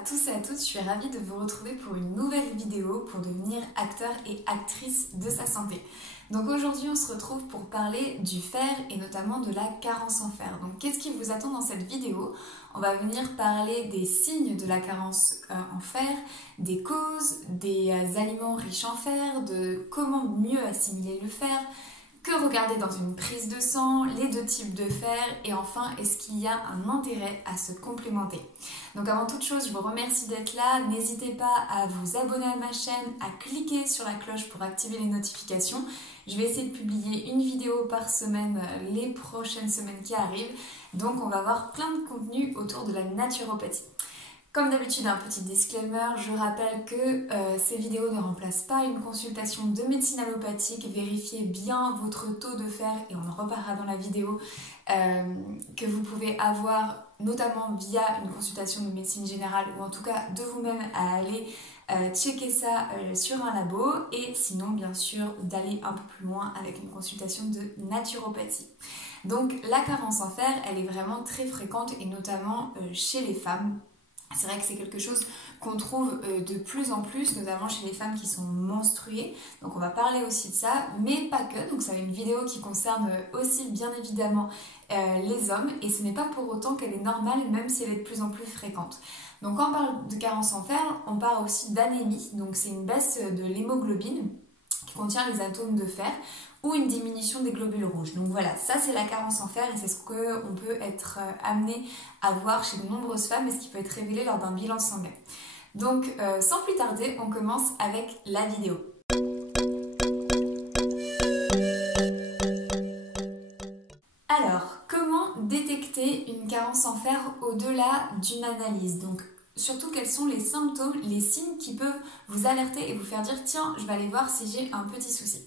tous et à toutes, je suis ravie de vous retrouver pour une nouvelle vidéo pour devenir acteur et actrice de sa santé. Donc aujourd'hui on se retrouve pour parler du fer et notamment de la carence en fer. Donc qu'est-ce qui vous attend dans cette vidéo? On va venir parler des signes de la carence en fer, des causes, des aliments riches en fer, de comment mieux assimiler le fer, que regarder dans une prise de sang, les deux types de fer et enfin est-ce qu'il y a un intérêt à se complémenter. Donc avant toute chose, je vous remercie d'être là, n'hésitez pas à vous abonner à ma chaîne, à cliquer sur la cloche pour activer les notifications. Je vais essayer de publier une vidéo par semaine les prochaines semaines qui arrivent, donc on va avoir plein de contenu autour de la naturopathie. Comme d'habitude, un petit disclaimer, je rappelle que ces vidéos ne remplacent pas une consultation de médecine allopathique. Vérifiez bien votre taux de fer et on en reparlera dans la vidéo que vous pouvez avoir notamment via une consultation de médecine générale ou en tout cas de vous-même à aller checker ça sur un labo et sinon bien sûr d'aller un peu plus loin avec une consultation de naturopathie. Donc la carence en fer, elle est vraiment très fréquente et notamment chez les femmes. C'est vrai que c'est quelque chose qu'on trouve de plus en plus, notamment chez les femmes qui sont menstruées. Donc on va parler aussi de ça, mais pas que. Donc c'est une vidéo qui concerne aussi bien évidemment les hommes. Et ce n'est pas pour autant qu'elle est normale, même si elle est de plus en plus fréquente. Donc quand on parle de carence en fer, on parle aussi d'anémie. Donc c'est une baisse de l'hémoglobine qui contient les atomes de fer ou une diminution des globules rouges. Donc voilà, ça c'est la carence en fer et c'est ce qu'on peut être amené à voir chez de nombreuses femmes et ce qui peut être révélé lors d'un bilan sanguin. Donc sans plus tarder, on commence avec la vidéo. Alors, comment détecter une carence en fer au-delà d'une analyse? Donc surtout quels sont les symptômes, les signes qui peuvent vous alerter et vous faire dire tiens, je vais aller voir si j'ai un petit souci.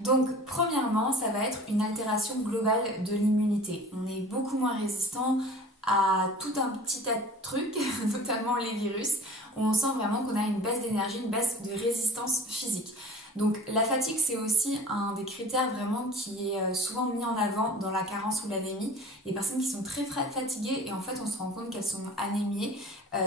Donc premièrement, ça va être une altération globale de l'immunité. On est beaucoup moins résistant à tout un petit tas de trucs, notamment les virus, où on sent vraiment qu'on a une baisse d'énergie, une baisse de résistance physique. Donc la fatigue, c'est aussi un des critères vraiment qui est souvent mis en avant dans la carence ou l'anémie. Les personnes qui sont très fatiguées et en fait on se rend compte qu'elles sont anémiées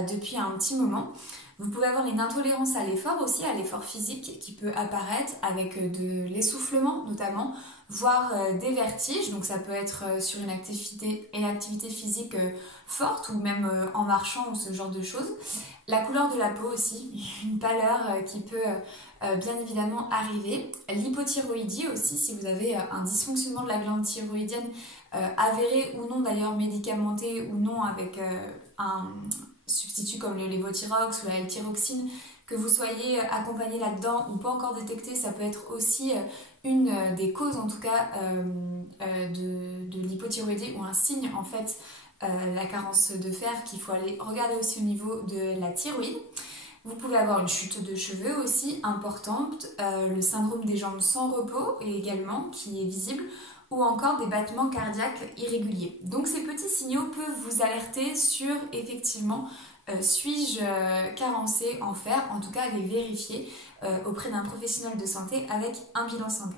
depuis un petit moment. Vous pouvez avoir une intolérance à l'effort aussi, à l'effort physique qui peut apparaître avec de l'essoufflement notamment, voire des vertiges. Donc ça peut être sur une activité physique forte ou même en marchant ou ce genre de choses. La couleur de la peau aussi, une pâleur qui peut bien évidemment arriver. L'hypothyroïdie aussi, si vous avez un dysfonctionnement de la glande thyroïdienne avéré ou non d'ailleurs médicamenté ou non avec un substitut comme le lévothyrox ou la L-thyroxine, que vous soyez accompagné là-dedans ou pas encore détecté, ça peut être aussi une des causes en tout cas de l'hypothyroïdie ou un signe en fait la carence de fer qu'il faut aller regarder aussi au niveau de la thyroïde. Vous pouvez avoir une chute de cheveux aussi importante, le syndrome des jambes sans repos également qui est visible, ou encore des battements cardiaques irréguliers. Donc ces petits signaux peuvent vous alerter sur effectivement suis-je carencée en fer, en tout cas aller vérifier auprès d'un professionnel de santé avec un bilan sanguin.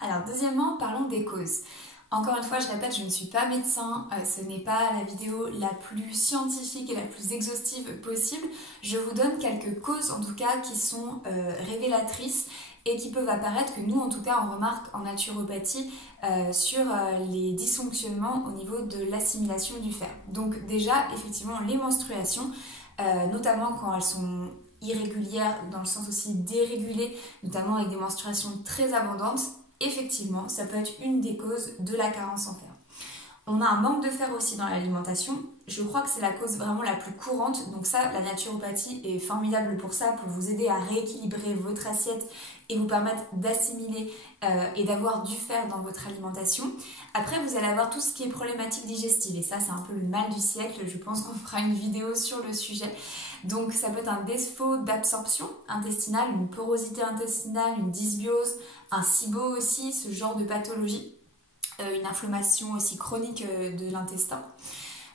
Alors deuxièmement, parlons des causes. Encore une fois, je répète, je ne suis pas médecin, ce n'est pas la vidéo la plus scientifique et la plus exhaustive possible. Je vous donne quelques causes en tout cas qui sont révélatrices et qui peuvent apparaître, que nous en tout cas on remarque en naturopathie sur les dysfonctionnements au niveau de l'assimilation du fer. Donc déjà, effectivement, les menstruations, notamment quand elles sont irrégulières, dans le sens aussi dérégulées, notamment avec des menstruations très abondantes, effectivement, ça peut être une des causes de la carence en fer. On a un manque de fer aussi dans l'alimentation. Je crois que c'est la cause vraiment la plus courante. Donc ça, la naturopathie est formidable pour ça, pour vous aider à rééquilibrer votre assiette et vous permettre d'assimiler et d'avoir du fer dans votre alimentation. Après, vous allez avoir tout ce qui est problématique digestive. Et ça, c'est un peu le mal du siècle. Je pense qu'on fera une vidéo sur le sujet. Donc ça peut être un défaut d'absorption intestinale, une porosité intestinale, une dysbiose, un SIBO aussi, ce genre de pathologie, une inflammation aussi chronique de l'intestin.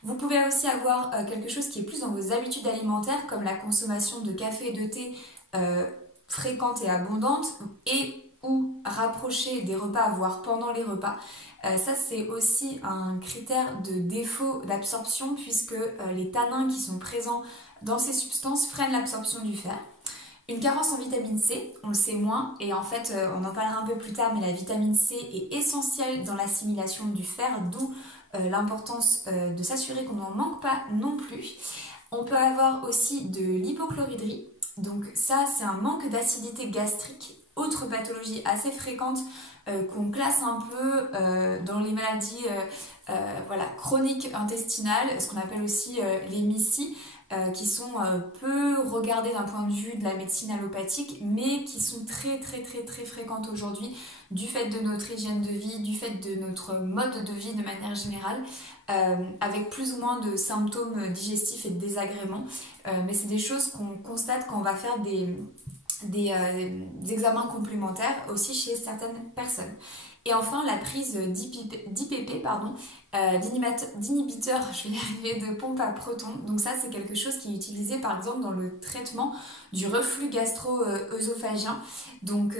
Vous pouvez aussi avoir quelque chose qui est plus dans vos habitudes alimentaires, comme la consommation de café et de thé fréquente et abondante, et ou rapproché des repas, voire pendant les repas. Ça, c'est aussi un critère de défaut d'absorption puisque les tanins qui sont présents dans ces substances freinent l'absorption du fer. Une carence en vitamine C, on le sait moins, et en fait, on en parlera un peu plus tard, mais la vitamine C est essentielle dans l'assimilation du fer, d'où l'importance de s'assurer qu'on n'en manque pas non plus. On peut avoir aussi de l'hypochloridrie, donc ça, c'est un manque d'acidité gastrique, autre pathologie assez fréquente qu'on classe un peu dans les maladies voilà, chroniques intestinales, ce qu'on appelle aussi les MICI, qui sont peu regardées d'un point de vue de la médecine allopathique, mais qui sont très fréquentes aujourd'hui du fait de notre hygiène de vie, du fait de notre mode de vie de manière générale, avec plus ou moins de symptômes digestifs et de désagréments. Mais c'est des choses qu'on constate quand on va faire des examens complémentaires aussi chez certaines personnes. Et enfin, la prise d'IPP, d'inhibiteur, je vais y arriver, de pompe à protons. Donc ça, c'est quelque chose qui est utilisé par exemple dans le traitement du reflux gastro-œsophagien. Donc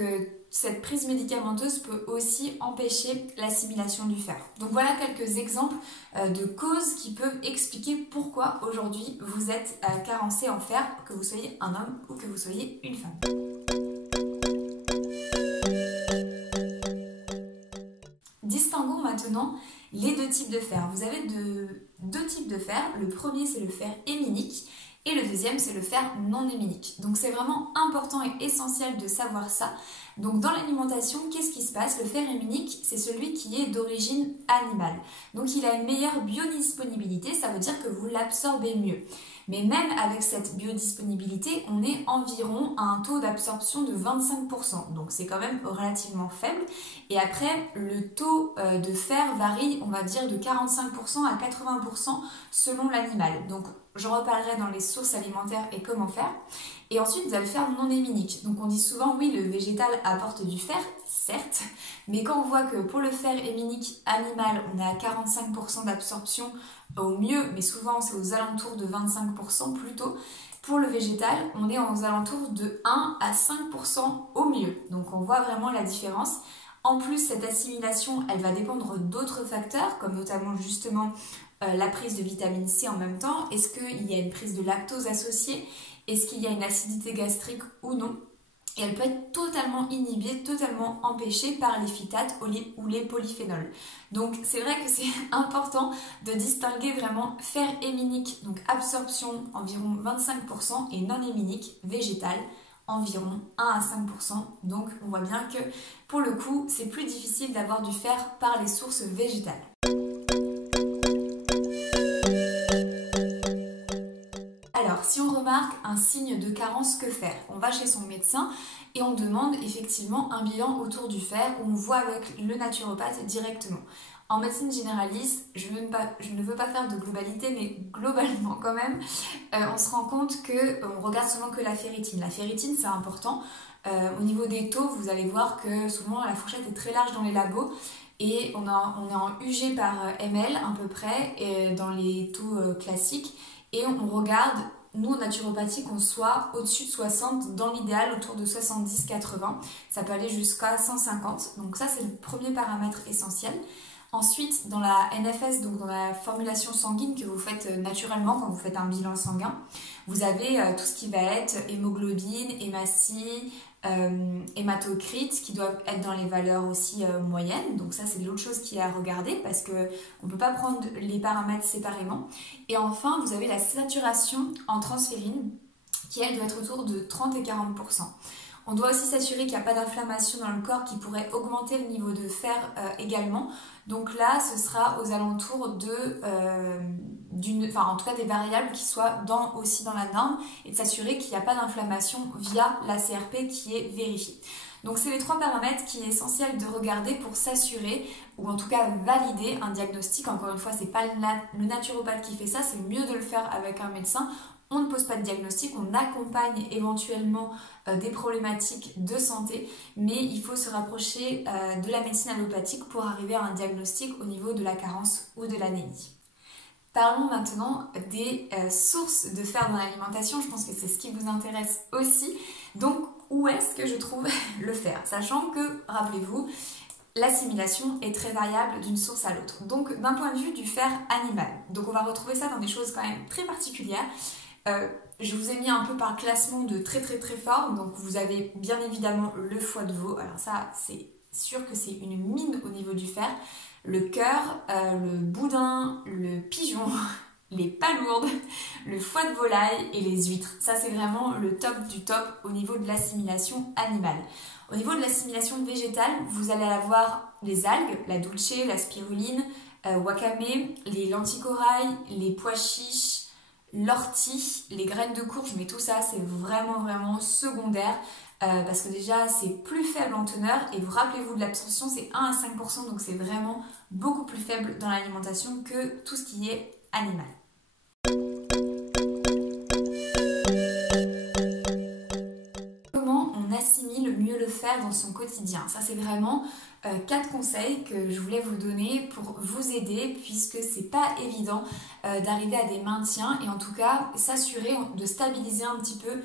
cette prise médicamenteuse peut aussi empêcher l'assimilation du fer. Donc voilà quelques exemples de causes qui peuvent expliquer pourquoi aujourd'hui vous êtes carencé en fer, que vous soyez un homme ou que vous soyez une femme. Distinguons maintenant les deux types de fer. Vous avez deux types de fer. Le premier, c'est le fer héminique et le deuxième, c'est le fer non héminique. Donc c'est vraiment important et essentiel de savoir ça. Donc dans l'alimentation, qu'est-ce qui se passe? Le fer héminique, c'est celui qui est d'origine animale. Donc il a une meilleure biodisponibilité, ça veut dire que vous l'absorbez mieux. Mais même avec cette biodisponibilité, on est environ à un taux d'absorption de 25%. Donc c'est quand même relativement faible. Et après, le taux de fer varie, on va dire, de 45% à 80% selon l'animal. Donc j'en reparlerai dans les sources alimentaires et comment faire. Et ensuite, vous avez le fer non héminique. Donc on dit souvent, oui, le végétal apporte du fer, certes. Mais quand on voit que pour le fer héminique animal, on est à 45% d'absorption au mieux, mais souvent c'est aux alentours de 25% plutôt. Pour le végétal, on est aux alentours de 1 à 5% au mieux. Donc on voit vraiment la différence. En plus, cette assimilation, elle va dépendre d'autres facteurs, comme notamment justement la prise de vitamine C en même temps. Est-ce qu'il y a une prise de lactose associée? Est-ce qu'il y a une acidité gastrique ou non? Et elle peut être totalement inhibée, totalement empêchée par les phytates ou les polyphénols. Donc c'est vrai que c'est important de distinguer vraiment fer héminique, donc absorption environ 25%, et non héminique, végétal, environ 1 à 5%. Donc on voit bien que pour le coup, c'est plus difficile d'avoir du fer par les sources végétales. Alors, si on remarque un signe de carence, que faire? On va chez son médecin et on demande effectivement un bilan autour du fer où on voit avec le naturopathe directement. En médecine généraliste, je ne veux pas faire de globalité, mais globalement quand même, on se rend compte qu'on regarde souvent que la ferritine. La ferritine, c'est important. Au niveau des taux, vous allez voir que souvent la fourchette est très large dans les labos. Et on est en UG par ml à peu près, et dans les taux classiques. Et on regarde, nous en naturopathie, qu'on soit au-dessus de 60, dans l'idéal autour de 70-80. Ça peut aller jusqu'à 150. Donc ça, c'est le premier paramètre essentiel. Ensuite, dans la NFS, donc dans la formulation sanguine que vous faites naturellement quand vous faites un bilan sanguin, vous avez tout ce qui va être hémoglobine, hématie, hématocrite, qui doivent être dans les valeurs aussi moyennes. Donc ça, c'est l'autre chose qui est à regarder parce qu'on ne peut pas prendre les paramètres séparément. Et enfin, vous avez la saturation en transférine qui, elle, doit être autour de 30 et 40%. On doit aussi s'assurer qu'il n'y a pas d'inflammation dans le corps qui pourrait augmenter le niveau de fer également. Donc là, ce sera aux alentours de, en tout cas des variables qui soient aussi dans la norme, et de s'assurer qu'il n'y a pas d'inflammation via la CRP qui est vérifiée. Donc c'est les trois paramètres qui est essentiel de regarder pour s'assurer, ou en tout cas valider un diagnostic. Encore une fois, c'est pas le naturopathe qui fait ça, c'est mieux de le faire avec un médecin. On ne pose pas de diagnostic, on accompagne éventuellement des problématiques de santé, mais il faut se rapprocher de la médecine allopathique pour arriver à un diagnostic au niveau de la carence ou de l'anémie. Parlons maintenant des sources de fer dans l'alimentation, je pense que c'est ce qui vous intéresse aussi. Donc, où est-ce que je trouve le fer? Sachant que, rappelez-vous, l'assimilation est très variable d'une source à l'autre. Donc d'un point de vue du fer animal, donc on va retrouver ça dans des choses quand même très particulières. Je vous ai mis un peu par classement de très fort, donc vous avez bien évidemment le foie de veau, alors ça c'est sûr que c'est une mine au niveau du fer, le cœur, le boudin, le pigeon, les palourdes, le foie de volaille et les huîtres. Ça c'est vraiment le top du top au niveau de l'assimilation animale. Au niveau de l'assimilation végétale, vous allez avoir les algues, la dulce, la spiruline, wakame, les lentilles corail, les pois chiches, l'ortie, les graines de courge, mais tout ça c'est vraiment secondaire parce que déjà c'est plus faible en teneur et vous rappelez-vous de l'absorption, c'est 1 à 5%, donc c'est vraiment beaucoup plus faible dans l'alimentation que tout ce qui est animal. Comment on assimile mieux le fer dans son quotidien? Ça c'est vraiment 4 conseils que je voulais vous donner pour vous aider, puisque c'est pas évident d'arriver à des maintiens et en tout cas s'assurer de stabiliser un petit peu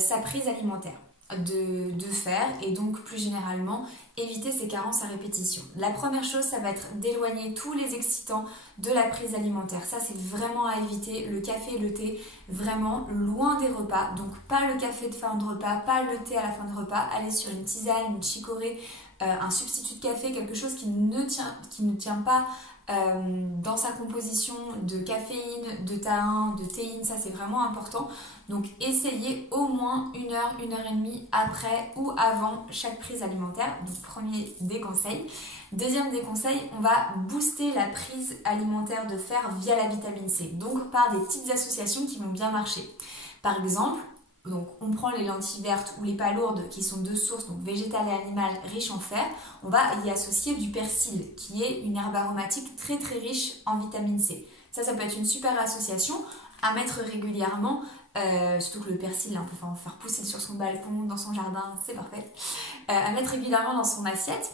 sa prise alimentaire de fer et donc plus généralement éviter ces carences à répétition. La première chose, ça va être d'éloigner tous les excitants de la prise alimentaire. Ça c'est vraiment à éviter, le café et le thé vraiment loin des repas, donc pas le café de fin de repas, pas le thé à la fin de repas, allez sur une tisane, une chicorée, un substitut de café, quelque chose qui ne tient pas dans sa composition de caféine, de tahin, de théine, ça c'est vraiment important. Donc essayez au moins 1 heure, 1 heure et demie après ou avant chaque prise alimentaire. Donc premier déconseil. Deuxième déconseil, on va booster la prise alimentaire de fer via la vitamine C. Donc par des petites associations qui vont bien marcher. Par exemple, donc on prend les lentilles vertes ou les palourdes qui sont de sources donc végétale et animale riches en fer, on va y associer du persil qui est une herbe aromatique très riche en vitamine C. Ça peut être une super association à mettre régulièrement, surtout que le persil on peut en faire pousser sur son balcon, dans son jardin, c'est parfait, à mettre régulièrement dans son assiette.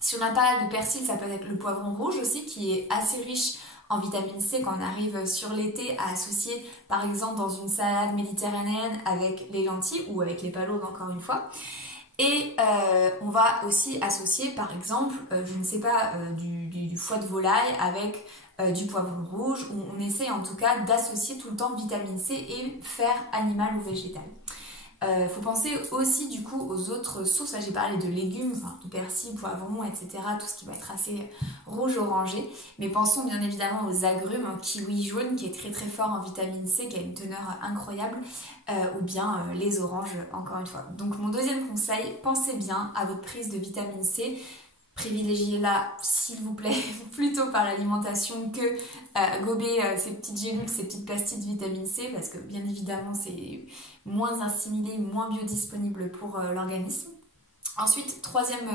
Si on n'a pas de persil, ça peut être le poivron rouge aussi qui est assez riche en vitamine C quand on arrive sur l'été à associer par exemple dans une salade méditerranéenne avec les lentilles ou avec les palourdes encore une fois. Et on va aussi associer par exemple, je ne sais pas, du foie de volaille avec du poivron rouge, où on essaie en tout cas d'associer tout le temps vitamine C et fer animal ou végétal. Faut penser aussi du coup aux autres sources. Là j'ai parlé de légumes, enfin, de persil, poivron, etc. Tout ce qui va être assez rouge-orangé. Mais pensons bien évidemment aux agrumes, kiwi jaune qui est très fort en vitamine C, qui a une teneur incroyable, ou bien les oranges encore une fois. Donc mon deuxième conseil, pensez bien à votre prise de vitamine C. Privilégiez-la, s'il vous plaît, plutôt par l'alimentation que gober ces petites gélules, ces petites pastilles de vitamine C, parce que bien évidemment c'est moins assimilé, moins biodisponible pour l'organisme. Ensuite, troisième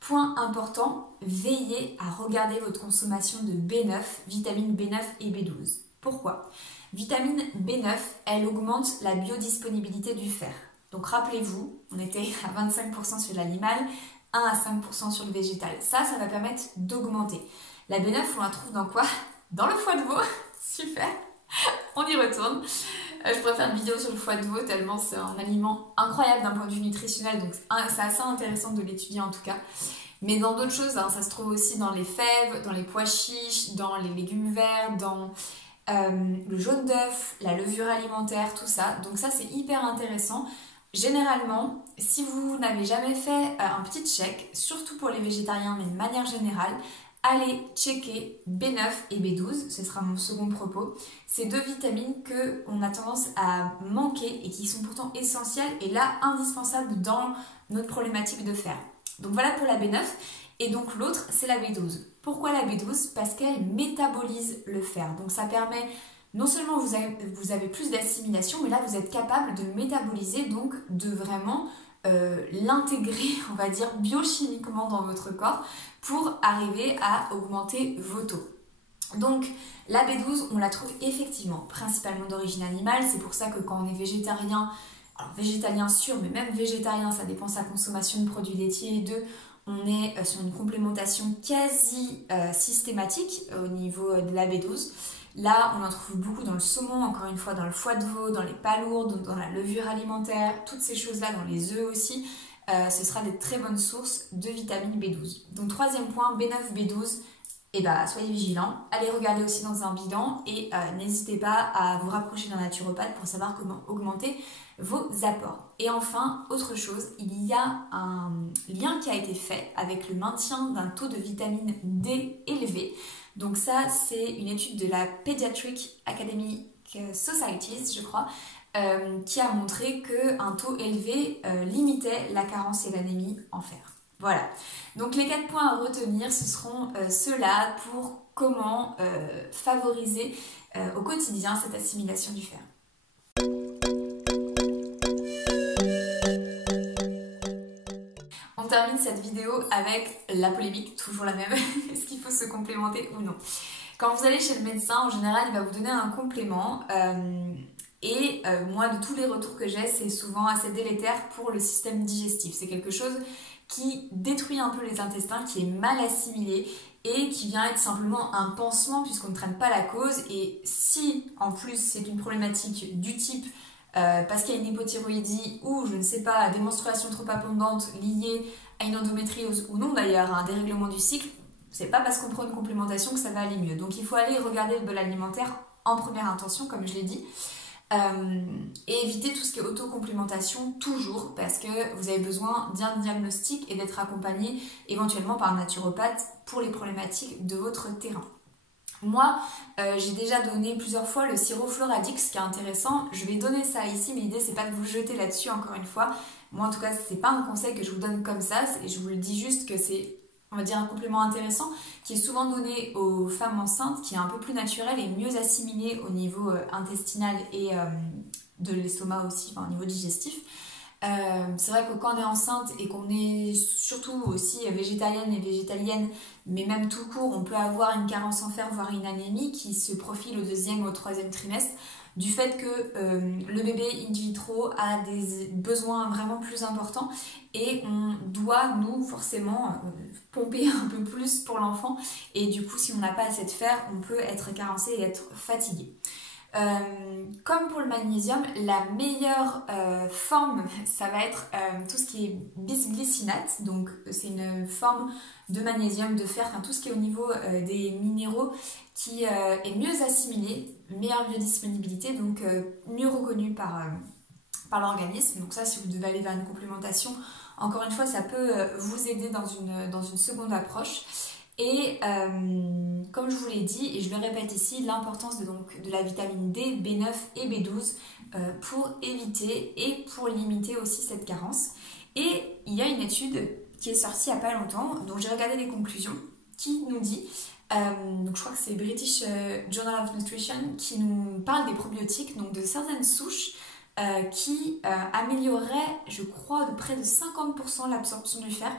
point important, veillez à regarder votre consommation de B9, vitamine B9 et B12. Pourquoi? Vitamine B9, elle augmente la biodisponibilité du fer. Donc rappelez-vous, on était à 25% sur l'animal, 1 à 5% sur le végétal. Ça va permettre d'augmenter. La B9, on la trouve dans quoi? Dans le foie de veau. Super. On y retourne. Je pourrais faire une vidéo sur le foie de veau tellement c'est un aliment incroyable d'un point de vue nutritionnel. Donc c'est assez intéressant de l'étudier en tout cas. Mais dans d'autres choses, ça se trouve aussi dans les fèves, dans les pois chiches, dans les légumes verts, dans le jaune d'œuf, la levure alimentaire, tout ça. Donc ça, c'est hyper intéressant. Généralement, si vous n'avez jamais fait un petit check, surtout pour les végétariens, mais de manière générale, allez checker B9 et B12, ce sera mon second propos. Ces deux vitamines qu'on a tendance à manquer et qui sont pourtant essentielles et là indispensables dans notre problématique de fer. Donc voilà pour la B9 et donc l'autre c'est la B12. Pourquoi la B12? Parce qu'elle métabolise le fer. Donc ça permet... Non seulement vous avez plus d'assimilation, mais là vous êtes capable de le métaboliser, donc de vraiment l'intégrer, on va dire, biochimiquement dans votre corps pour arriver à augmenter vos taux. Donc la B12, on la trouve effectivement principalement d'origine animale, c'est pour ça que quand on est végétarien, alors végétalien sûr, mais même végétarien, ça dépend de sa consommation de produits laitiers, on est sur une complémentation quasi systématique au niveau de la B12. Là, on en trouve beaucoup dans le saumon, encore une fois dans le foie de veau, dans les palourdes, dans la levure alimentaire, toutes ces choses-là, dans les œufs aussi. Ce sera des très bonnes sources de vitamine B12. Donc troisième point, B9, B12, et soyez vigilants. Allez regarder aussi dans un bilan et n'hésitez pas à vous rapprocher d'un naturopathe pour savoir comment augmenter vos apports. Et enfin, autre chose, il y a un lien qui a été fait avec le maintien d'un taux de vitamine D élevé. Donc ça, c'est une étude de la Pediatric Academic Societies, je crois, qui a montré qu'un taux élevé limitait la carence et l'anémie en fer. Voilà, donc les 4 points à retenir, ce seront ceux-là pour comment favoriser au quotidien cette assimilation du fer. On termine cette vidéo avec la polémique, toujours la même, est-ce qu'il faut se complémenter ou non? Quand vous allez chez le médecin, en général, il va vous donner un complément moi, de tous les retours que j'ai, c'est souvent assez délétère pour le système digestif. C'est quelque chose qui détruit un peu les intestins, qui est mal assimilé et qui vient être simplement un pansement puisqu'on ne traite pas la cause. Et si, en plus, c'est une problématique du type parce qu'il y a une hypothyroïdie ou, je ne sais pas, des menstruations trop abondantes liées à une endométriose ou non d'ailleurs, à un dérèglement du cycle, c'est pas parce qu'on prend une complémentation que ça va aller mieux. Donc il faut aller regarder le bol alimentaire en première intention, comme je l'ai dit. Et éviter tout ce qui est autocomplémentation toujours parce que vous avez besoin d'un diagnostic et d'être accompagné éventuellement par un naturopathe pour les problématiques de votre terrain. Moi, j'ai déjà donné plusieurs fois le sirop Floradix, ce qui est intéressant. Je vais donner ça ici, mais l'idée c'est pas de vous jeter là-dessus encore une fois. Moi en tout cas, c'est pas un conseil que je vous donne comme ça, je vous le dis juste que c'est, on va dire, un complément intéressant qui est souvent donné aux femmes enceintes, qui est un peu plus naturel et mieux assimilé au niveau intestinal et de l'estomac aussi, enfin, au niveau digestif. C'est vrai que quand on est enceinte et qu'on est surtout aussi végétalienne et végétalienne, mais même tout court, on peut avoir une carence en fer, voire une anémie qui se profile au 2e ou au 3e trimestre, du fait que le bébé in vitro a des besoins vraiment plus importants et on doit, nous, forcément, pomper un peu plus pour l'enfant. Et du coup, si on n'a pas assez de fer, on peut être carencé et être fatigué. Comme pour le magnésium, la meilleure forme, ça va être tout ce qui est bisglycinate. Donc c'est une forme de magnésium, de fer, enfin tout ce qui est au niveau des minéraux qui est mieux assimilé, meilleure biodisponibilité, donc mieux reconnu par l'organisme. Donc ça, si vous devez aller vers une complémentation, encore une fois, ça peut vous aider dans une seconde approche. Et comme je vous l'ai dit, et je le répète ici, l'importance de la vitamine D, B9 et B12 pour éviter et pour limiter aussi cette carence. Et il y a une étude qui est sortie il n'y a pas longtemps, dont j'ai regardé les conclusions, qui nous dit, donc je crois que c'est British Journal of Nutrition, qui nous parle des probiotiques, donc de certaines souches qui amélioreraient, je crois, de près de 50% l'absorption du fer.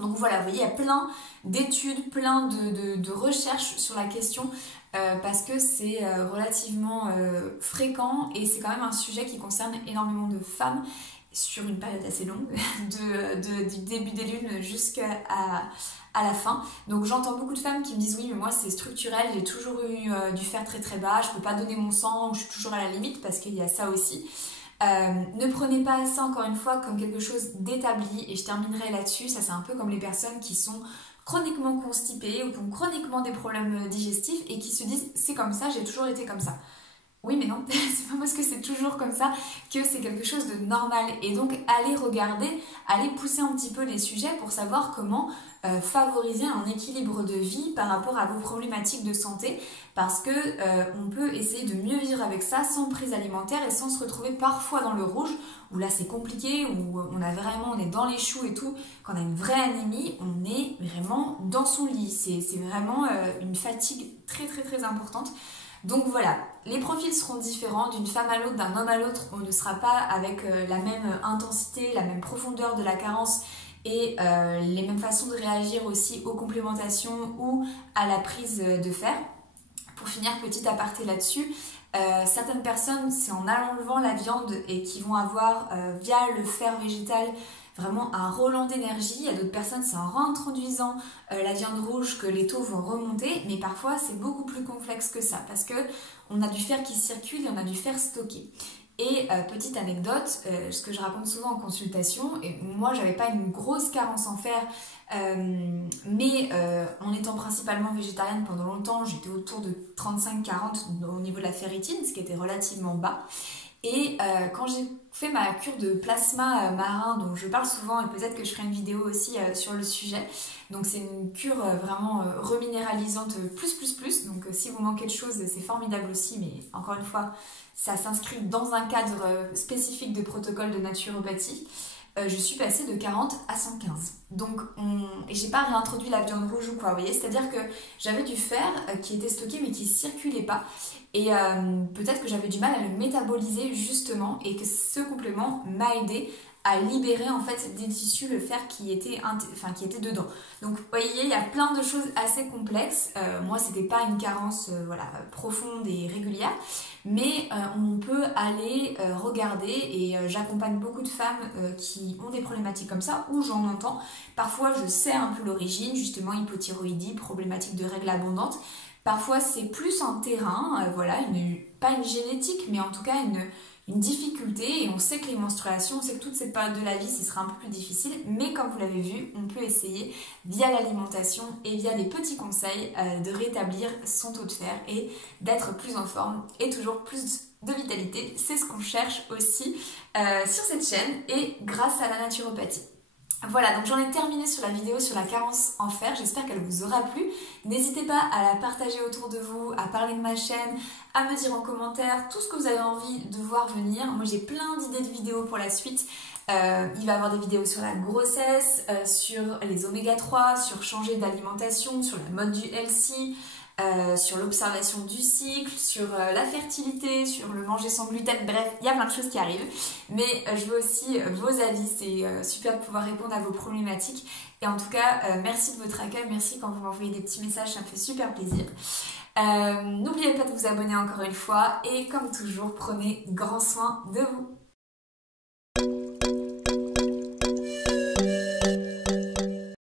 Donc voilà, vous voyez, il y a plein d'études, plein de recherches sur la question parce que c'est relativement fréquent et c'est quand même un sujet qui concerne énormément de femmes sur une période assez longue, du début des lunes jusqu'à la fin. Donc j'entends beaucoup de femmes qui me disent oui mais moi c'est structurel, j'ai toujours eu du fer très très bas, je peux pas donner mon sang, je suis toujours à la limite parce qu'il y a ça aussi. Ne prenez pas ça encore une fois comme quelque chose d'établi et je terminerai là-dessus. Ça c'est un peu comme les personnes qui sont chroniquement constipées ou qui ont chroniquement des problèmes digestifs et qui se disent c'est comme ça, j'ai toujours été comme ça. Oui mais non, c'est pas parce que c'est toujours comme ça que c'est quelque chose de normal. Et donc allez regarder, allez pousser un petit peu les sujets pour savoir comment favoriser un équilibre de vie par rapport à vos problématiques de santé, parce que on peut essayer de mieux vivre avec ça sans prise alimentaire et sans se retrouver parfois dans le rouge, où là c'est compliqué, où on est dans les choux et tout. Quand on a une vraie anémie, on est vraiment dans son lit, c'est vraiment une fatigue très très très importante. Donc voilà, les profils seront différents d'une femme à l'autre, d'un homme à l'autre. On ne sera pas avec la même intensité, la même profondeur de la carence et les mêmes façons de réagir aussi aux complémentations ou à la prise de fer. Pour finir, petit aparté là-dessus, certaines personnes, c'est en enlevant la viande et qui vont avoir, via le fer végétal, vraiment un relan d'énergie. À d'autres personnes, c'est en réintroduisant la viande rouge que les taux vont remonter, mais parfois c'est beaucoup plus complexe que ça parce que on a du fer qui circule et on a du fer stocké. Et petite anecdote, ce que je raconte souvent en consultation, et moi j'avais pas une grosse carence en fer, mais en étant principalement végétarienne pendant longtemps, j'étais autour de 35-40 au niveau de la ferritine, ce qui était relativement bas. Et quand j'ai fait ma cure de plasma marin, dont je parle souvent, et peut-être que je ferai une vidéo aussi sur le sujet, donc c'est une cure vraiment reminéralisante plus, donc si vous manquez de choses, c'est formidable aussi, mais encore une fois, ça s'inscrit dans un cadre spécifique de protocole de naturopathie. Je suis passée de 40 à 115. Donc, et j'ai pas réintroduit la viande rouge ou quoi, vous voyez. C'est-à-dire que j'avais du fer qui était stocké mais qui circulait pas. Et peut-être que j'avais du mal à le métaboliser justement et que ce complément m'a aidé à libérer en fait des tissus le fer qui était dedans. Donc vous voyez, il y a plein de choses assez complexes. Moi, c'était pas une carence voilà, profonde et régulière, mais on peut aller regarder et j'accompagne beaucoup de femmes qui ont des problématiques comme ça, où j'en entends. Parfois, je sais un peu l'origine, justement hypothyroïdie, problématique de règles abondantes. Parfois, c'est plus un terrain, voilà, pas une génétique, mais en tout cas une difficulté, et on sait que les menstruations, on sait que toute cette période de la vie, ce sera un peu plus difficile, mais comme vous l'avez vu, on peut essayer via l'alimentation et via des petits conseils de rétablir son taux de fer et d'être plus en forme et toujours plus de vitalité. C'est ce qu'on cherche aussi sur cette chaîne et grâce à la naturopathie. Voilà, donc j'en ai terminé sur la vidéo sur la carence en fer, j'espère qu'elle vous aura plu. N'hésitez pas à la partager autour de vous, à parler de ma chaîne, à me dire en commentaire tout ce que vous avez envie de voir venir. Moi j'ai plein d'idées de vidéos pour la suite. Il va y avoir des vidéos sur la grossesse, sur les oméga 3, sur changer d'alimentation, sur la mode du healthy, sur l'observation du cycle, sur la fertilité, sur le manger sans gluten, bref, il y a plein de choses qui arrivent. Mais je veux aussi vos avis, c'est super de pouvoir répondre à vos problématiques. Et en tout cas, merci de votre accueil, merci quand vous m'envoyez des petits messages, ça me fait super plaisir. N'oubliez pas de vous abonner encore une fois et comme toujours, prenez grand soin de vous.